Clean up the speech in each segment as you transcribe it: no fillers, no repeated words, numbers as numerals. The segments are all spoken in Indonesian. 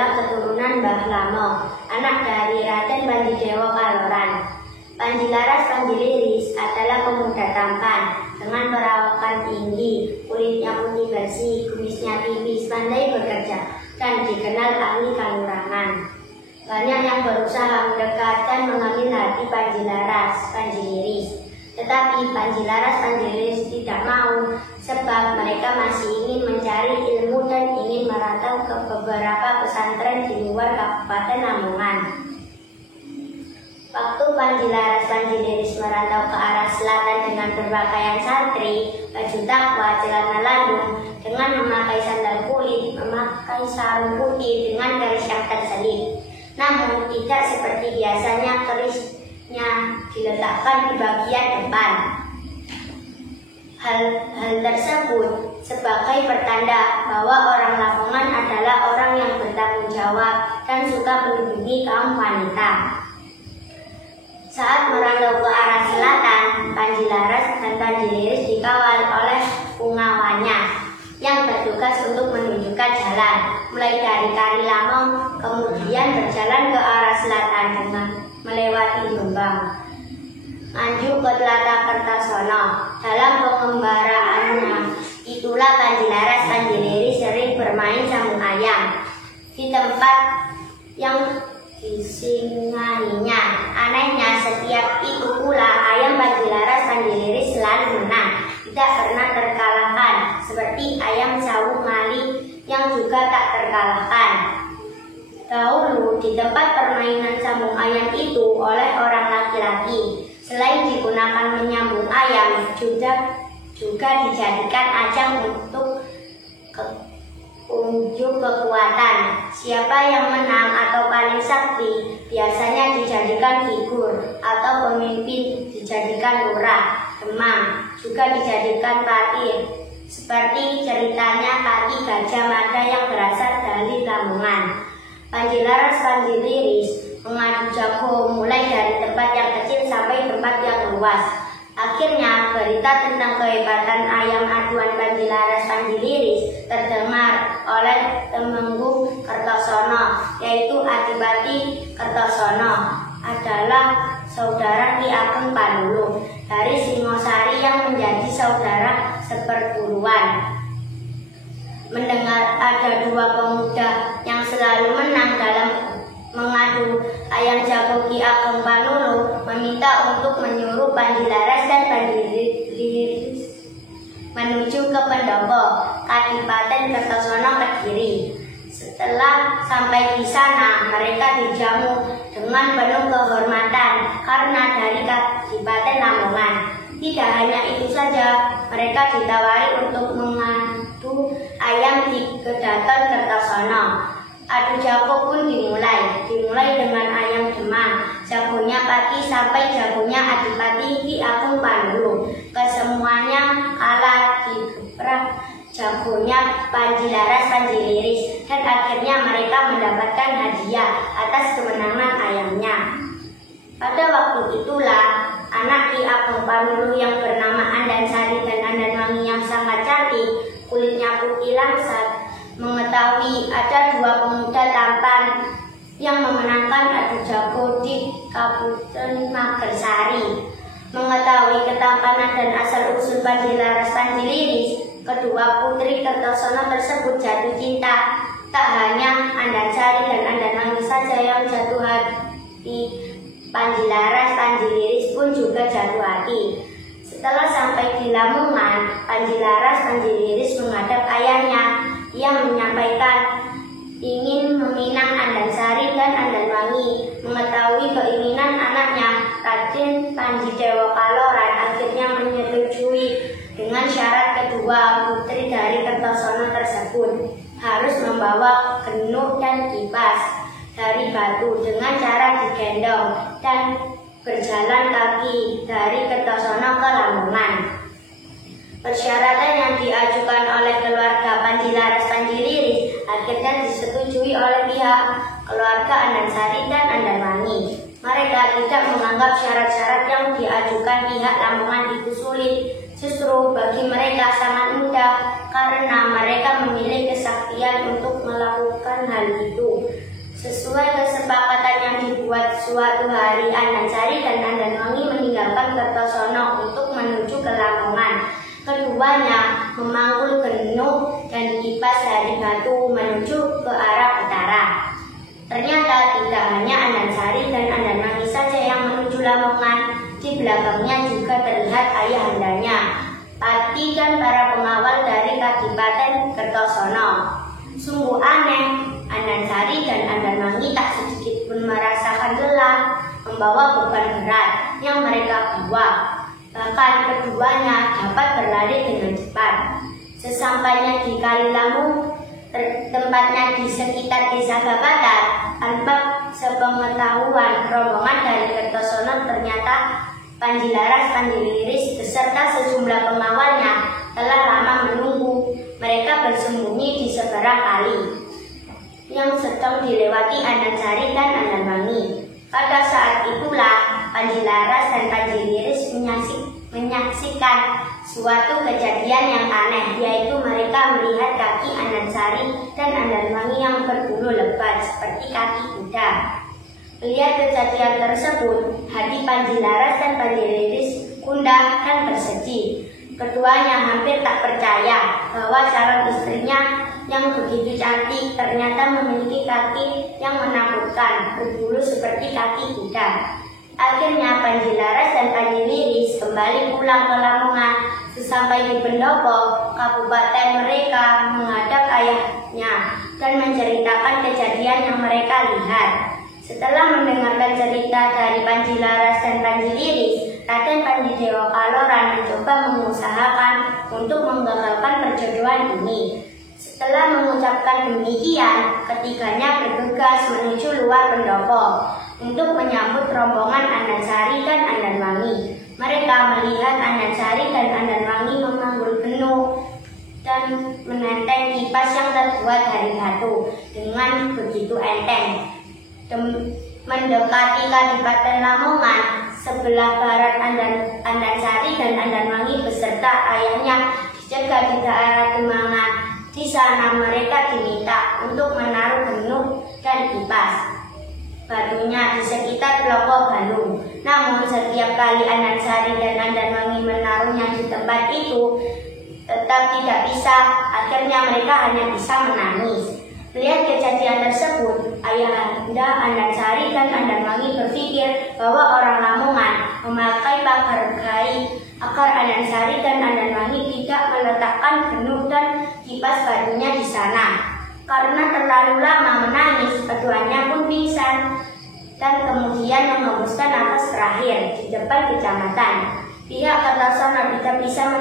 adalah keturunan Mbah Lamo, anak dari Raden Panjidewa Kaloran. Panji Laras Panji Liris adalah pemuda tampan dengan perawakan tinggi, kulitnya putih bersih, kumisnya tipis, pandai bekerja, dan dikenal ahli kalurangan. Banyak yang berusaha mendekat dan mengambil hati Panji Laras Panji Liris. Tetapi Panji Laras Panji Liris tidak mau, sebab mereka masih ingin mencari ilmu dan ingin merantau ke beberapa pesantren di luar Kabupaten Lamongan. Waktu Panji Laras Panji Liris merantau ke arah selatan dengan berpakaian santri, baju takwa, celana landung, dengan memakai sandal kulit, memakai sarung putih dengan garis yang terselip. Namun tidak seperti biasanya kerisnya diletakkan di bagian depan. Hal tersebut sebagai pertanda bahwa orang Lamongan adalah orang yang bertanggung jawab dan suka melindungi kaum wanita. Saat merantau ke arah selatan, Panji Laras dan Panji Liris dikawal oleh pengawalnya yang bertugas untuk menunjukkan jalan, mulai dari Kari Lamong, kemudian berjalan ke arah selatan dengan melewati Jombang, maju ke Tlatah Kertosono. Dalam pengembaraannya, itulah Panji Laras Panji Liris sering bermain jamu ayam di tempat yang disinggahinya. Anehnya, setiap itu pula ayam Panji Laras Panji Liris selalu menang, tidak pernah terkalahkan, seperti ayam Sawu Mali yang juga tak terkalahkan. Dahulu di tempat permainan sambung ayam itu oleh orang laki-laki, selain digunakan menyambung ayam, juga dijadikan ajang untuk unjuk kekuatan. Siapa yang menang atau paling sakti biasanya dijadikan figur, atau pemimpin dijadikan lurah, demam, juga dijadikan patir. Seperti ceritanya Kaki Gajah Mada yang berasal dari Lamongan. Panji Laras Panji Liris mengadu jago mulai dari tempat yang kecil sampai tempat yang luas. Akhirnya berita tentang kehebatan ayam aduan Panji Laras Panji Liris terdengar oleh Temenggung Kertosono, yaitu Adipati Kertosono adalah saudara Ki Ageng Panulu dari Singosari yang menjadi saudara seperguruan. Mendengar ada dua pemuda yang selalu menang dalam mengadu ayam jago, Ki Ageng Panulu meminta untuk menyuruh Panji Laras dan Panji Liris menuju ke pendopo Kadipaten Kertosono Kediri. Setelah sampai di sana, mereka dijamu dengan penuh kehormatan karena dari Kadipaten Lamongan. Tidak hanya itu saja, mereka ditawari untuk mengadu ayam di Kedaton Kertosono. Adu jago pun dimulai dengan ayam Demang, jagonya Pati sampai jagonya Adipati Ki Ageng Panulu. Kesemuanya kalah digebrak jagonya Panji Laras Panji Liris, dan akhirnya mereka mendapatkan hadiah atas kemenangan ayamnya. Pada waktu itulah anak Ki Ageng Panulu yang bernama Andansari dan Andanwangi yang sangat cantik, kulitnya putih langsat, mengetahui ada dua pemuda tampan yang memenangkan adu jago di Kabupaten Magersari. Mengetahui ketampanan dan asal-usul Panji Laras Panji Liris, kedua putri Kertosono tersebut jatuh cinta. Tak hanya Andansari dan Andanwangi saja yang jatuh hati, Panji Laras Panji Liris pun juga jatuh hati. Setelah sampai di Lamongan, Panji Laras Panji Liris menghadap ayahnya. Ia menyampaikan ingin meminang Andansari dan Andanwangi. Mengetahui keinginan anaknya, Raden Panjidewa Kaloran akhirnya menyetujui dengan syarat kedua putri dari Kertosono tersebut harus membawa genuk dan kipas dari batu dengan cara digendong dan berjalan kaki dari Kertosono ke Lamongan. Persyaratan yang diajukan oleh keluarga Panji Laras Panji Liris akhirnya disetujui oleh pihak keluarga Andansari dan Andanwangi. Mereka tidak menganggap syarat-syarat yang diajukan pihak Lamongan itu sulit. Justru bagi mereka sangat mudah karena mereka memiliki kesaktian untuk melakukan hal itu. Sesuai kesepakatan yang dibuat, suatu hari Andansari dan Andanwangi meninggalkan Kertosono untuk menuju ke Lamongan. Keduanya memanggul genuk dan kipas dari batu menuju ke arah utara. Ternyata tidak hanya Andansari dan Andanwangi saja yang menuju Lamongan, di belakangnya juga terlihat ayahandanya, Pati dan para pengawal dari Kadipaten Kertosono. Sungguh aneh, Andansari dan Andanwangi tak sedikit pun merasakan lelah membawa beban berat yang mereka bawa. Bahkan keduanya dapat berlari dengan cepat. Sesampainya di Kali Lamung, tempatnya di sekitar desa Babakan, tanpa sepengetahuan rombongan dari Kertosono, ternyata Panji Laras, Panji Liris beserta sejumlah pengawalnya telah lama menunggu. Mereka bersembunyi di seberang kali yang sedang dilewati Andansari dan Andanwangi. Pada saat itulah Panji Laras dan Panji Liris menyaksikan suatu kejadian yang aneh, yaitu mereka melihat kaki Andansari dan Andanwangi yang berbulu lebat seperti kaki kuda. Melihat kejadian tersebut, hati Panji Laras dan Panji Liris gundah dan bersedih. Keduanya hampir tak percaya bahwa calon istrinya yang begitu cantik ternyata memiliki kaki yang menakutkan, berbulu seperti kaki kuda. Akhirnya Panji Laras dan Panji Liris kembali pulang ke Lamongan. Sesampai di Pendopo, kabupaten, mereka menghadap ayahnya dan menceritakan kejadian yang mereka lihat. Setelah mendengarkan cerita dari Panji Laras dan Panji Liris, Raden Panji Dewa Kaloran mencoba mengusahakan untuk menggagalkan perjodohan ini. Setelah mengucapkan demikian, ketiganya bergegas menuju luar Pendopo untuk menyambut rombongan Andansari dan Andanwangi. Mereka melihat Andansari dan Andanwangi memanggul genuk dan menenteng kipas yang terbuat dari batu dengan begitu enteng. Mendekati Kadipaten Lamongan, sebelah barat Andansari dan Andanwangi beserta ayahnya dicegat di daerah Demangan. Di sana mereka diminta untuk menaruh genuk dan kipas batunya di sekitar Bloko Balung. Namun setiap kali Andansari dan Andanwangi menaruhnya di tempat itu tetap tidak bisa. Akhirnya mereka hanya bisa menangis. Melihat kejadian tersebut, ayahanda Andansari dan Andanwangi berpikir bahwa orang Lamongan memakai pagar gai agar Andansari dan Andanwangi tidak meletakkan genuk dan kipas batunya di sana. Karena terlalu lama menangis, keduanya pun pingsan dan kemudian mengembuskan nafas terakhir di depan kecamatan. Pihak Kertosono tidak bisa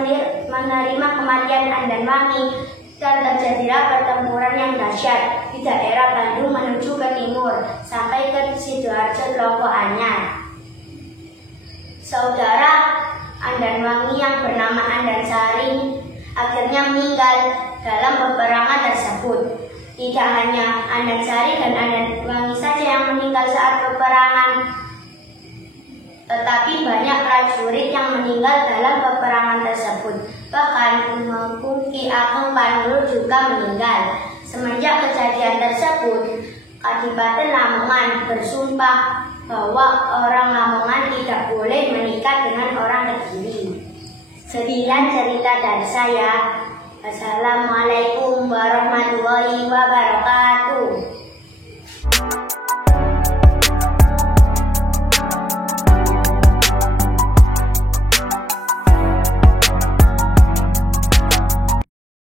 menerima kematian Andanwangi dan terjadilah pertempuran yang dahsyat di daerah Bandung menuju ke timur sampai ke Sidoarjo Loko Anyar. Saudara Andanwangi yang bernama Andansari akhirnya meninggal dalam peperangan tersebut. Tidak hanya Andansari dan Andanwangi saja yang meninggal saat peperangan, tetapi banyak prajurit yang meninggal dalam peperangan tersebut. Bahkan Ki Ageng Panuluh juga meninggal. Semenjak kejadian tersebut, Kadipaten Lamongan bersumpah bahwa orang Lamongan tidak boleh menikah dengan orang Kediri. Sekian cerita dari saya. Wassalamualaikum.